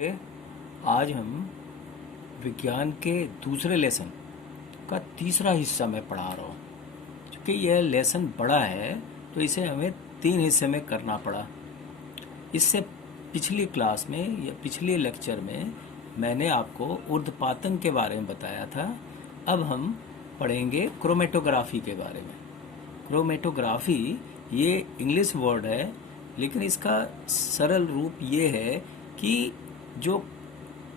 आज हम विज्ञान के दूसरे लेसन का तीसरा हिस्सा मैं पढ़ा रहा हूँ। क्योंकि यह लेसन बड़ा है तो इसे हमें 3 हिस्से में करना पड़ा। इससे पिछली क्लास में या पिछले लेक्चर में मैंने आपको ऊर्ध्वपातन के बारे में बताया था। अब हम पढ़ेंगे क्रोमेटोग्राफी के बारे में। क्रोमेटोग्राफी ये इंग्लिश वर्ड है, लेकिन इसका सरल रूप ये है कि जो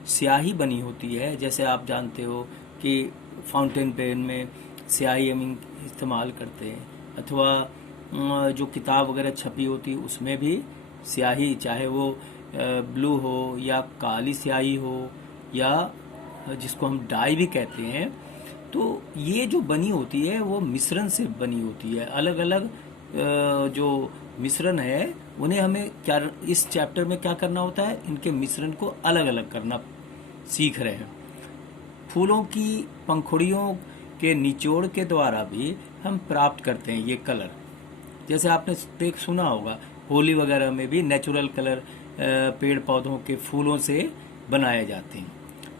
स्याही बनी होती है, जैसे आप जानते हो कि फाउंटेन पेन में स्याही हम इस्तेमाल करते हैं, अथवा जो किताब वगैरह छपी होती है उसमें भी स्याही, चाहे वो ब्लू हो या काली स्याही हो या जिसको हम डाई भी कहते हैं, तो ये जो बनी होती है वो मिश्रण से बनी होती है। अलग अलग जो मिश्रण है उन्हें हमें क्या इस चैप्टर में क्या करना होता है, इनके मिश्रण को अलग अलग करना सीख रहे हैं। फूलों की पंखुड़ियों के निचोड़ के द्वारा भी हम प्राप्त करते हैं ये कलर। जैसे आपने सुना होगा होली वगैरह में भी नेचुरल कलर पेड़ पौधों के फूलों से बनाए जाते हैं।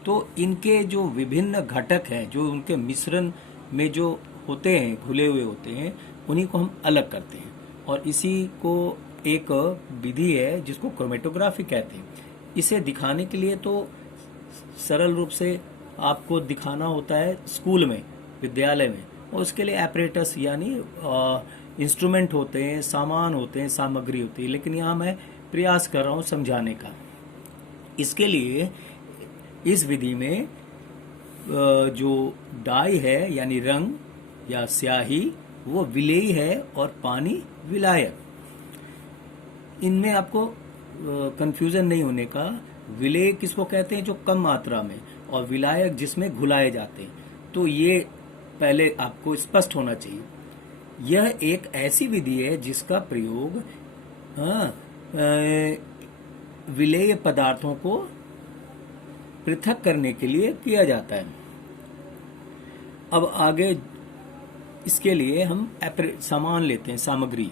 तो इनके जो विभिन्न घटक हैं, जो उनके मिश्रण में जो होते हैं, घुले हुए होते हैं, उन्हीं को हम अलग करते हैं। और इसी को एक विधि है जिसको क्रोमेटोग्राफी कहते हैं। इसे दिखाने के लिए तो सरल रूप से आपको दिखाना होता है स्कूल में, विद्यालय में, और उसके लिए एपरेटस यानी इंस्ट्रूमेंट होते हैं, सामान होते हैं, सामग्री होती है। लेकिन यहाँ मैं प्रयास कर रहा हूँ समझाने का। इसके लिए इस विधि में जो डाई है यानी रंग या स्याही वो विलेयी है और पानी विलायक। इनमें आपको कंफ्यूजन नहीं होने का, विलेय किसको कहते हैं जो कम मात्रा में, और विलायक जिसमें घुलाए जाते हैं। तो ये पहले आपको स्पष्ट होना चाहिए। यह एक ऐसी विधि है जिसका प्रयोग विलेय पदार्थों को पृथक करने के लिए किया जाता है। अब आगे इसके लिए हम सामान लेते हैं, सामग्री।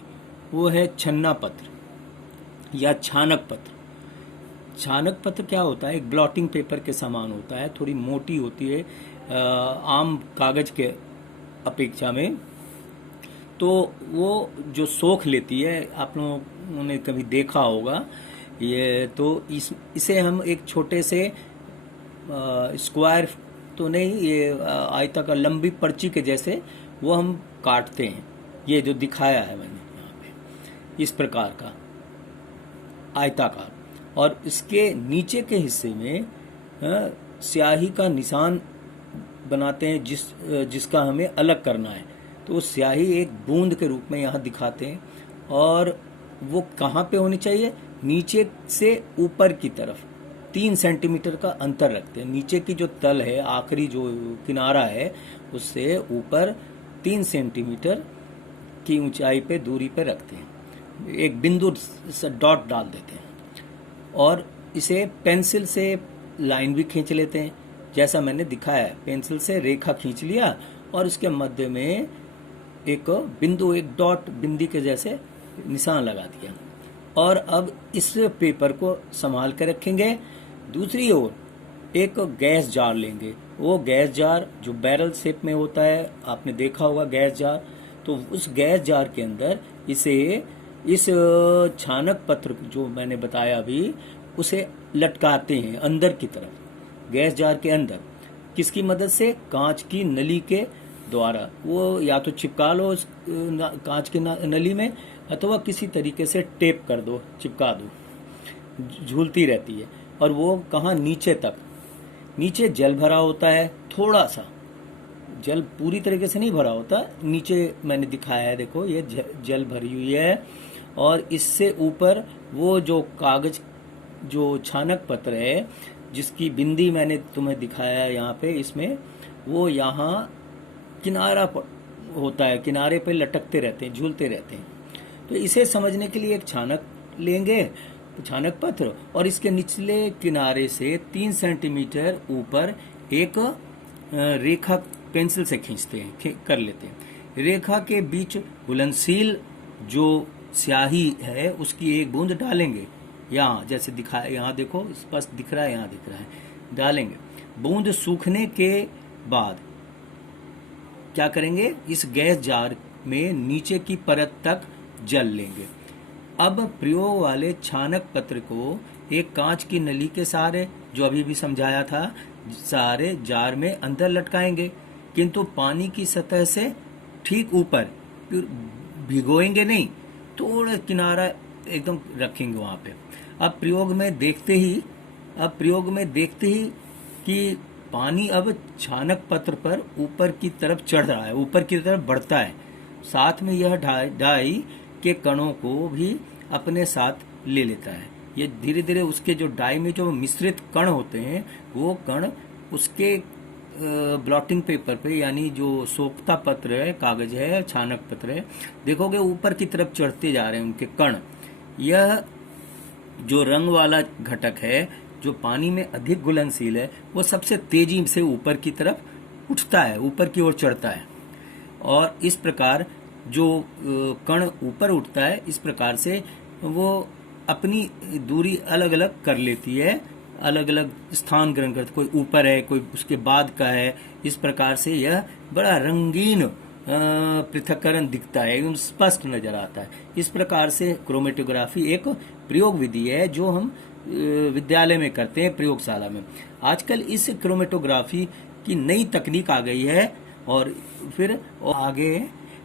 वो है छन्ना पत्र या छानक पत्र। छानक पत्र क्या होता है? एक ब्लॉटिंग पेपर के समान होता है, थोड़ी मोटी होती है आम कागज के अपेक्षा में। तो वो जो सोख लेती है, आप लोगों ने कभी देखा होगा ये, तो इसे हम एक छोटे से स्क्वायर तो नहीं, ये आयताकार लंबी पर्ची के जैसे वो हम काटते हैं। ये जो दिखाया है मैंने यहाँ पे, इस प्रकार का आयताकार, और इसके नीचे के हिस्से में स्याही का निशान बनाते हैं जिसका हमें अलग करना है। तो स्याही एक बूंद के रूप में यहाँ दिखाते हैं, और वो कहाँ पे होनी चाहिए? नीचे से ऊपर की तरफ 3 सेंटीमीटर का अंतर रखते हैं। नीचे की जो तल है, आखिरी जो किनारा है, उससे ऊपर 3 सेंटीमीटर की ऊंचाई पे, दूरी पे रखते हैं। एक बिंदु से डॉट डाल देते हैं, और इसे पेंसिल से लाइन भी खींच लेते हैं, जैसा मैंने दिखाया है। पेंसिल से रेखा खींच लिया और इसके मध्य में एक बिंदु, एक डॉट बिंदी के जैसे निशान लगा दिया। और अब इस पेपर को संभाल कर रखेंगे। दूसरी ओर एक गैस जार लेंगे। वो गैस जार जो बैरल शेप में होता है, आपने देखा होगा गैस जार। तो उस गैस जार के अंदर इस छानक पत्र जो मैंने बताया अभी, उसे लटकाते हैं अंदर की तरफ, गैस जार के अंदर। किसकी मदद से? कांच की नली के द्वारा। वो या तो चिपका लो कांच की नली में, अथवा किसी तरीके से टेप कर दो, चिपका दो, झूलती रहती है। और वो कहाँ? नीचे तक। नीचे जल भरा होता है, थोड़ा सा जल, पूरी तरीके से नहीं भरा होता। नीचे मैंने दिखाया है, देखो ये जल भरी हुई है। और इससे ऊपर वो जो कागज, जो छानक पत्र है, जिसकी बिंदी मैंने तुम्हें दिखाया है यहाँ पे, इसमें वो यहाँ किनारा होता है, किनारे पे लटकते रहते हैं, झूलते रहते हैं। तो इसे समझने के लिए एक छानक लेंगे, छानक पत्र, और इसके निचले किनारे से 3 सेंटीमीटर ऊपर एक रेखा पेंसिल से खींचते हैं, कर लेते हैं। रेखा के बीच घुलनशील जो स्याही है उसकी एक बूंद डालेंगे, यहाँ जैसे दिखा, यहाँ देखो स्पष्ट दिख रहा है, यहाँ दिख रहा है, डालेंगे। बूंद सूखने के बाद क्या करेंगे, इस गैस जार में नीचे की परत तक जल लेंगे। अब प्रयोग वाले छानक पत्र को एक कांच की नली के सहारे, जो अभी भी समझाया था, सारे जार में अंदर लटकाएंगे, किंतु पानी की सतह से ठीक ऊपर, भिगोएंगे नहीं, थोड़ा किनारा एकदम रखेंगे वहां पे। अब प्रयोग में देखते ही कि पानी अब छानक पत्र पर ऊपर की तरफ चढ़ रहा है, ऊपर की तरफ बढ़ता है। साथ में यह डाई के कणों को भी अपने साथ ले लेता है। ये धीरे धीरे उसके जो डाई में जो मिश्रित कण होते हैं, वो कण उसके ब्लॉटिंग पेपर पे, यानी जो सोखता पत्र है, कागज है, छानक पत्र है, देखोगे ऊपर की तरफ चढ़ते जा रहे हैं उनके कण। यह जो रंग वाला घटक है, जो पानी में अधिक घुलनशील है, वो सबसे तेजी से ऊपर की तरफ उठता है, ऊपर की ओर चढ़ता है। और इस प्रकार जो कण ऊपर उठता है, इस प्रकार से वो अपनी दूरी अलग अलग कर लेती है, अलग अलग स्थान ग्रहण करती, कोई ऊपर है, कोई उसके बाद का है। इस प्रकार से यह बड़ा रंगीन पृथक्करण दिखता है, एकदम स्पष्ट नजर आता है। इस प्रकार से क्रोमेटोग्राफी एक प्रयोग विधि है जो हम विद्यालय में करते हैं, प्रयोगशाला में। आजकल इस क्रोमेटोग्राफी की नई तकनीक आ गई है, और फिर आगे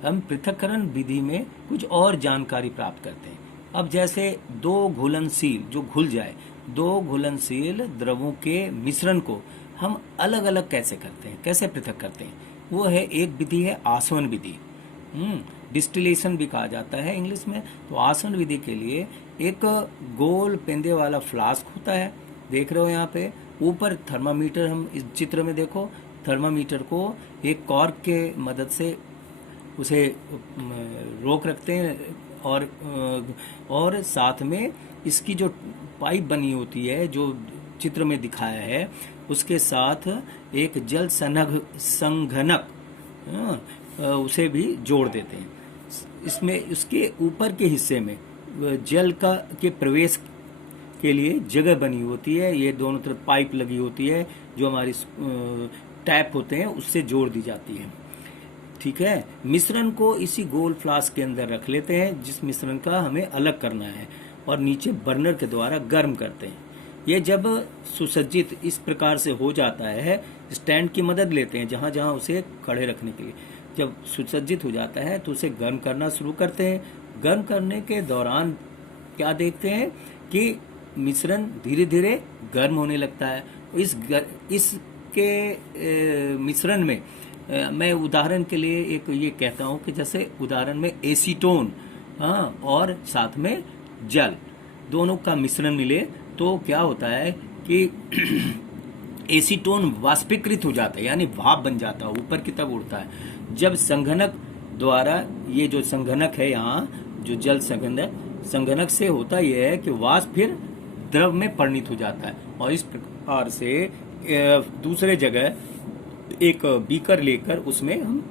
हम पृथक्करण विधि में कुछ और जानकारी प्राप्त करते हैं। अब जैसे दो घुलनशील, जो घुल जाए, दो घुलनशील द्रवों के मिश्रण को हम अलग अलग कैसे करते हैं, कैसे पृथक करते हैं, वो है एक विधि है आसवन विधि। डिस्टिलेशन भी कहा जाता है इंग्लिश में। तो आसवन विधि के लिए एक गोल पेंदे वाला फ्लास्क होता है, देख रहे हो यहाँ पे ऊपर थर्मामीटर, हम इस चित्र में देखो, थर्मामीटर को एक कॉर्क के मदद से उसे रोक रखते हैं, और साथ में इसकी जो पाइप बनी होती है, जो चित्र में दिखाया है, उसके साथ एक जल संघनक उसे भी जोड़ देते हैं। इसमें उसके ऊपर के हिस्से में जल के प्रवेश के लिए जगह बनी होती है, ये दोनों तरफ पाइप लगी होती है, जो हमारी टैप होते हैं उससे जोड़ दी जाती है। ठीक है, मिश्रण को इसी गोल फ्लास्क के अंदर रख लेते हैं, जिस मिश्रण का हमें अलग करना है, और नीचे बर्नर के द्वारा गर्म करते हैं। ये जब सुसज्जित इस प्रकार से हो जाता है, स्टैंड की मदद लेते हैं जहां जहां उसे खड़े रखने के लिए। जब सुसज्जित हो जाता है तो उसे गर्म करना शुरू करते हैं। गर्म करने के दौरान क्या देखते हैं कि मिश्रण धीरे धीरे गर्म होने लगता है। इसके मिश्रण में मैं उदाहरण के लिए एक ये कहता हूँ कि जैसे उदाहरण में एसीटोन और साथ में जल, दोनों का मिश्रण मिले तो क्या होता है कि एसीटोन वाष्पीकृत हो जाता है, यानी भाप बन जाता है, ऊपर की तरफ उड़ता है। जब संघनक द्वारा, ये जो संघनक है यहाँ, जो जल संघनक से होता यह है कि वाष्प फिर द्रव में परिणित हो जाता है, और इस प्रकार से दूसरे जगह एक बीकर लेकर उसमें हम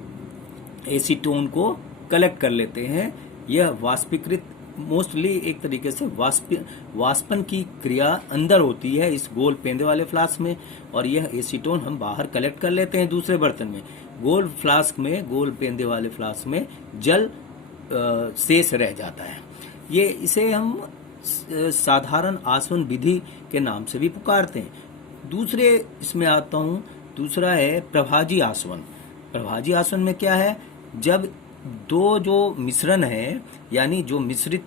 एसीटोन को कलेक्ट कर लेते हैं। यह वाष्पीकृत, मोस्टली एक तरीके से वाष्पन की क्रिया अंदर होती है इस गोल पेंदे वाले फ्लास्क में, और यह एसीटोन हम बाहर कलेक्ट कर लेते हैं दूसरे बर्तन में। गोल फ्लास्क में, गोल पेंदे वाले फ्लास्क में जल शेष रह जाता है। इसे हम साधारण आसवन विधि के नाम से भी पुकारते हैं। दूसरे इसमें आता हूँ, दूसरा है प्रभाजी आसवन। प्रभाजी आसवन में क्या है, जब दो जो मिश्रण है, यानी जो मिश्रित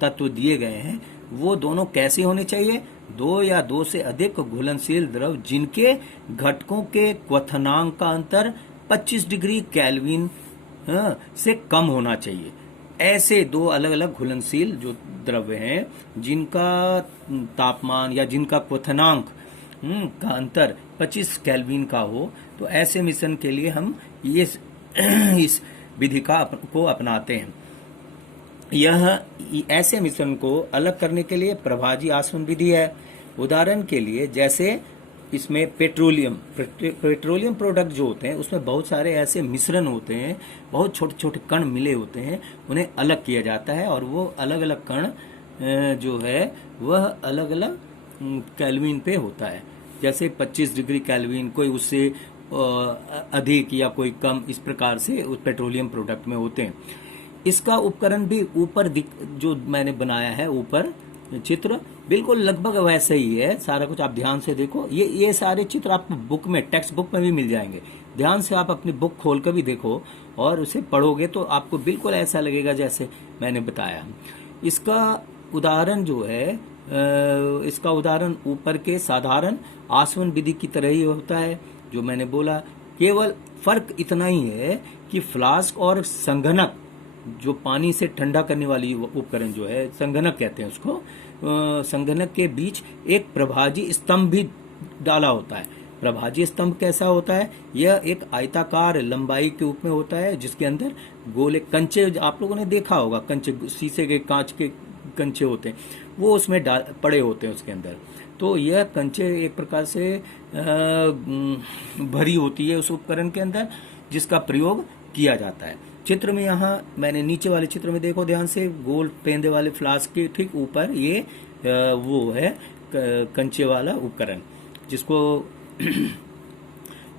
तत्व दिए गए हैं, वो दोनों कैसे होने चाहिए, दो या दो से अधिक घुलनशील द्रव जिनके घटकों के क्वथनांक का अंतर 25 डिग्री केल्विन से कम होना चाहिए। ऐसे दो अलग अलग घुलनशील जो द्रव्य हैं, जिनका तापमान या जिनका क्वथनांक का अंतर 25 केल्विन का हो, तो ऐसे मिश्रण के लिए हम इस विधि को अपनाते हैं। यह ऐसे मिश्रण को अलग करने के लिए प्रभाजी आसवन विधि है। उदाहरण के लिए जैसे इसमें पेट्रोलियम प्रोडक्ट जो होते हैं, उसमें बहुत सारे ऐसे मिश्रण होते हैं, बहुत छोटे छोटे कण मिले होते हैं, उन्हें अलग किया जाता है, और वो अलग अलग कण जो है वह अलग अलग केल्विन पे होता है। जैसे 25 डिग्री केल्विन, कोई उससे अधिक या कोई कम, इस प्रकार से उस पेट्रोलियम प्रोडक्ट में होते हैं। इसका उपकरण भी ऊपर जो मैंने बनाया है ऊपर चित्र बिल्कुल लगभग वैसे ही है, सारा कुछ आप ध्यान से देखो। ये सारे चित्र आपको बुक में, टेक्स्ट बुक में भी मिल जाएंगे। ध्यान से आप अपनी बुक खोल कर भी देखो और उसे पढ़ोगे तो आपको बिल्कुल ऐसा लगेगा जैसे मैंने बताया। इसका उदाहरण जो है, इसका उदाहरण ऊपर के साधारण आसवन विधि की तरह ही होता है जो मैंने बोला। केवल फर्क इतना ही है कि फ्लास्क और संघनक, जो पानी से ठंडा करने वाली उपकरण जो है, संघनक कहते हैं उसको, संघनक के बीच एक प्रभाजी स्तंभ भी डाला होता है। प्रभाजी स्तंभ कैसा होता है? यह एक आयताकार लंबाई के रूप में होता है जिसके अंदर गोले कंचे, आप लोगों ने देखा होगा, कंचे शीशे के, कांच के कंचे होते हैं, वो उसमें पड़े होते हैं उसके अंदर। तो यह कंचे एक प्रकार से भरी होती है उस उपकरण के अंदर, जिसका प्रयोग किया जाता है। चित्र में यहाँ मैंने नीचे वाले चित्र में देखो ध्यान से, गोल पेंदे वाले फ्लास्क के ठीक ऊपर ये वो है कंचे वाला उपकरण, जिसको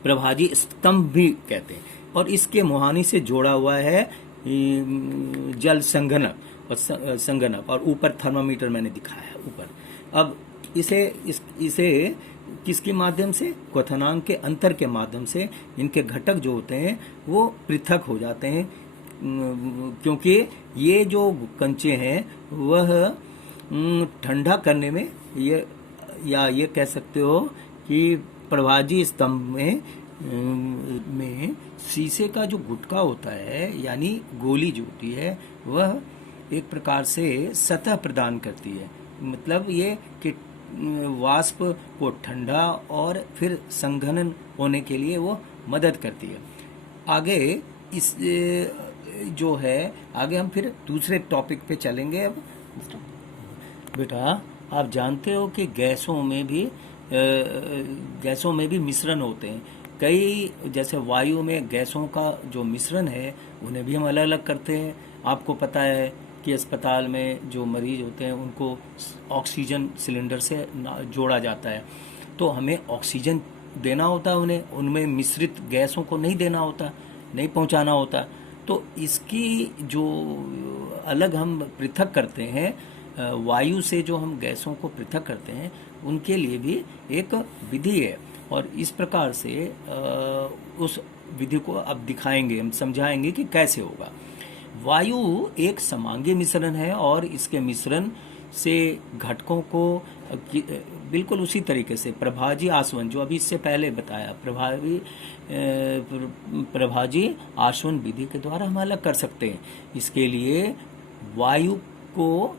प्रभाजी स्तंभ भी कहते हैं। और इसके मुहानी से जोड़ा हुआ है जल संघनक और संघनक, और ऊपर थर्मामीटर मैंने दिखाया है ऊपर। अब इसे किसके माध्यम से? क्वथनांक के अंतर के माध्यम से इनके घटक जो होते हैं वो पृथक हो जाते हैं, क्योंकि ये जो कंचे हैं वह ठंडा करने में, ये कह सकते हो कि प्रभाजी स्तंभ में शीशे का जो गुटका होता है, यानी गोली जो होती है, वह एक प्रकार से सतह प्रदान करती है। मतलब ये कि वाष्प को ठंडा और फिर संघनन होने के लिए वो मदद करती है। आगे इस जो है, आगे हम फिर दूसरे टॉपिक पे चलेंगे। अब बेटा, आप जानते हो कि गैसों में भी मिश्रण होते हैं। कई, जैसे वायु में गैसों का जो मिश्रण है उन्हें भी हम अलग अलग करते हैं। आपको पता है कि अस्पताल में जो मरीज होते हैं उनको ऑक्सीजन सिलेंडर से जोड़ा जाता है, तो हमें ऑक्सीजन देना होता है उन्हें, उनमें मिश्रित गैसों को नहीं देना होता, नहीं पहुंचाना होता। तो इसकी जो अलग हम पृथक करते हैं, वायु से जो हम गैसों को पृथक करते हैं, उनके लिए भी एक विधि है। और इस प्रकार से उस विधि को अब दिखाएंगे, हम समझाएंगे कि कैसे होगा। वायु एक समांगी मिश्रण है और इसके मिश्रण से घटकों को बिल्कुल उसी तरीके से प्रभाजी आसवन, जो अभी इससे पहले बताया, प्रभाजी आसवन विधि के द्वारा हम अलग कर सकते हैं। इसके लिए वायु को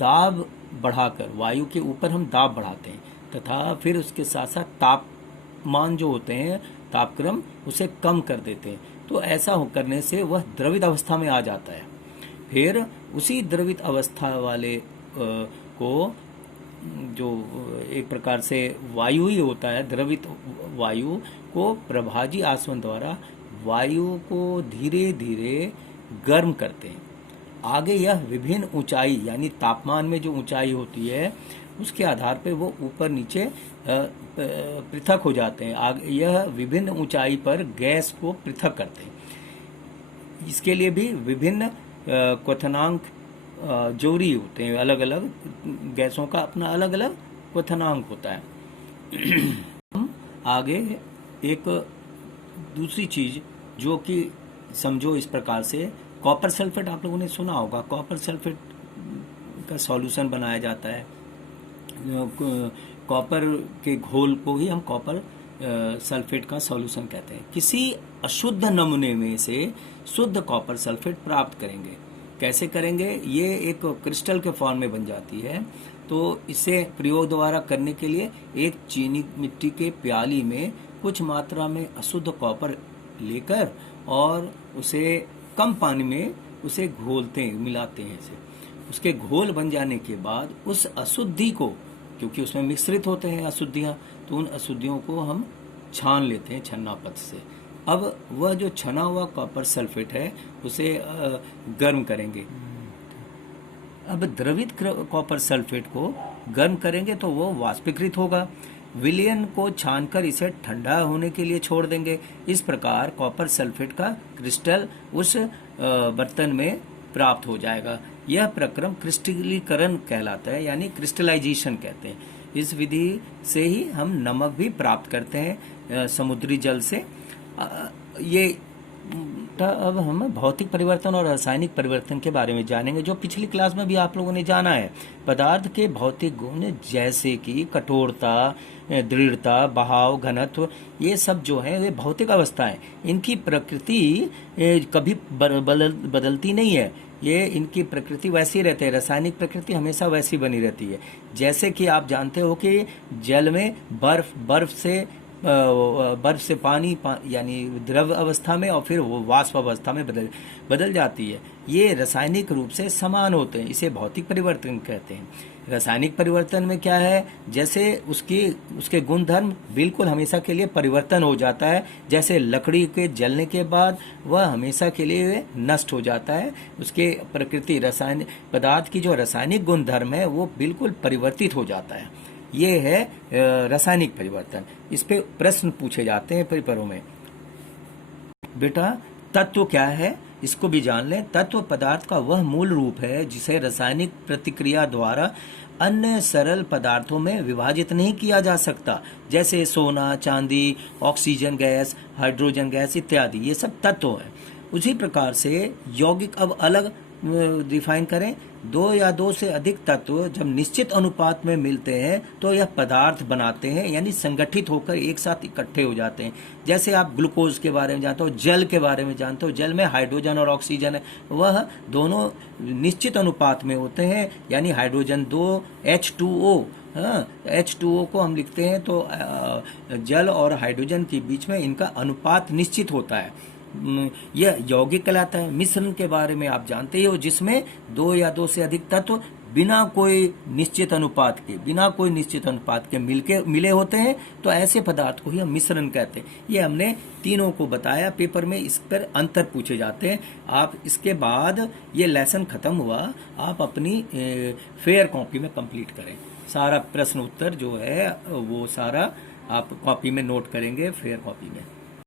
दाब बढ़ाकर, वायु के ऊपर हम दाब बढ़ाते हैं तथा फिर उसके साथ साथ तापमान जो होते हैं, तापक्रम, उसे कम कर देते हैं। तो ऐसा करने से वह द्रवित अवस्था में आ जाता है। फिर उसी द्रवित अवस्था वाले को, जो एक प्रकार से वायु ही होता है, द्रवित वायु को प्रभाजी आसवन द्वारा वायु को धीरे धीरे गर्म करते हैं। आगे यह विभिन्न ऊंचाई, यानी तापमान में जो ऊंचाई होती है उसके आधार पे वो ऊपर नीचे पृथक हो जाते हैं। आगे यह विभिन्न ऊंचाई पर गैस को पृथक करते हैं। इसके लिए भी विभिन्न क्वथनांक जरूरी होते हैं, अलग अलग गैसों का अपना अलग अलग क्वथनांक होता है। हम आगे एक दूसरी चीज जो कि समझो इस प्रकार से, कॉपर सल्फेट आप लोगों ने सुना होगा। कॉपर सल्फेट का सॉल्यूशन बनाया जाता है। कॉपर के घोल को ही हम कॉपर सल्फेट का सॉल्यूशन कहते हैं। किसी अशुद्ध नमूने में से शुद्ध कॉपर सल्फेट प्राप्त करेंगे। कैसे करेंगे? ये एक क्रिस्टल के फॉर्म में बन जाती है। तो इसे प्रयोग द्वारा करने के लिए एक चीनी मिट्टी के प्याली में कुछ मात्रा में अशुद्ध कॉपर लेकर और उसे कम पानी में उसे घोलते हैं, मिलाते हैं इसे। उसके घोल बन जाने के बाद उस अशुद्धि को, क्योंकि उसमें मिश्रित होते हैं अशुद्धियां, तो उन अशुद्धियों को हम छान लेते हैं छन्ना पथ से। अब वह जो छना हुआ कॉपर सल्फेट है उसे गर्म करेंगे। अब द्रवित कॉपर सल्फेट को गर्म करेंगे तो वो वाष्पीकृत होगा। विलयन को छानकर इसे ठंडा होने के लिए छोड़ देंगे। इस प्रकार कॉपर सल्फेट का क्रिस्टल उस बर्तन में प्राप्त हो जाएगा। यह प्रक्रम क्रिस्टलीकरण कहलाता है, यानी क्रिस्टलाइजेशन कहते हैं। इस विधि से ही हम नमक भी प्राप्त करते हैं समुद्री जल से। ये अब हम भौतिक परिवर्तन और रासायनिक परिवर्तन के बारे में जानेंगे, जो पिछली क्लास में भी आप लोगों ने जाना है। पदार्थ के भौतिक गुण जैसे कि कठोरता, दृढ़ता, बहाव, घनत्व, ये सब जो है वे भौतिक अवस्थाएं। इनकी प्रकृति कभी बदलती नहीं है। ये इनकी प्रकृति वैसी रहती है। रासायनिक प्रकृति हमेशा वैसी बनी रहती है। जैसे कि आप जानते हो कि जल में बर्फ से पानी यानी द्रव अवस्था में और फिर वो वाष्प अवस्था में बदल जाती है। ये रासायनिक रूप से समान होते हैं, इसे भौतिक परिवर्तन कहते हैं। रासायनिक परिवर्तन में क्या है, जैसे उसके गुणधर्म बिल्कुल हमेशा के लिए परिवर्तन हो जाता है। जैसे लकड़ी के जलने के बाद वह हमेशा के लिए नष्ट हो जाता है। उसके प्रकृति रासायनिक पदार्थ की जो रासायनिक गुणधर्म है वो बिल्कुल परिवर्तित हो जाता है। ये है रासायनिक परिवर्तन। इस पे प्रश्न पूछे जाते हैं पेपरों में। बेटा तत्व क्या है, इसको भी जान लें। तत्व पदार्थ का वह मूल रूप है जिसे रासायनिक प्रतिक्रिया द्वारा अन्य सरल पदार्थों में विभाजित नहीं किया जा सकता, जैसे सोना, चांदी, ऑक्सीजन गैस, हाइड्रोजन गैस इत्यादि। ये सब तत्व हैं। उसी प्रकार से यौगिक अब अलग डिफाइन करें। दो या दो से अधिक तत्व जब निश्चित अनुपात में मिलते हैं तो यह पदार्थ बनाते हैं, यानी संगठित होकर एक साथ इकट्ठे हो जाते हैं। जैसे आप ग्लूकोज के बारे में जानते हो, जल के बारे में जानते हो। जल में हाइड्रोजन और ऑक्सीजन है, वह दोनों निश्चित अनुपात में होते हैं, यानी हाइड्रोजन 2 H2O। H2O को हम लिखते हैं तो जल और हाइड्रोजन के बीच में इनका अनुपात निश्चित होता है। यह यौगिक कहलाता है। मिश्रण के बारे में आप जानते ही हो, जिसमें दो या दो से अधिक तत्व बिना कोई निश्चित अनुपात के मिले होते हैं, तो ऐसे पदार्थ को ही हम मिश्रण कहते हैं। ये हमने तीनों को बताया पेपर में, इस पर अंतर पूछे जाते हैं। आप इसके बाद ये लेसन खत्म हुआ, आप अपनी फेयर कॉपी में कंप्लीट करें। सारा प्रश्न उत्तर जो है वो सारा आप कॉपी में नोट करेंगे, फेयर कॉपी में।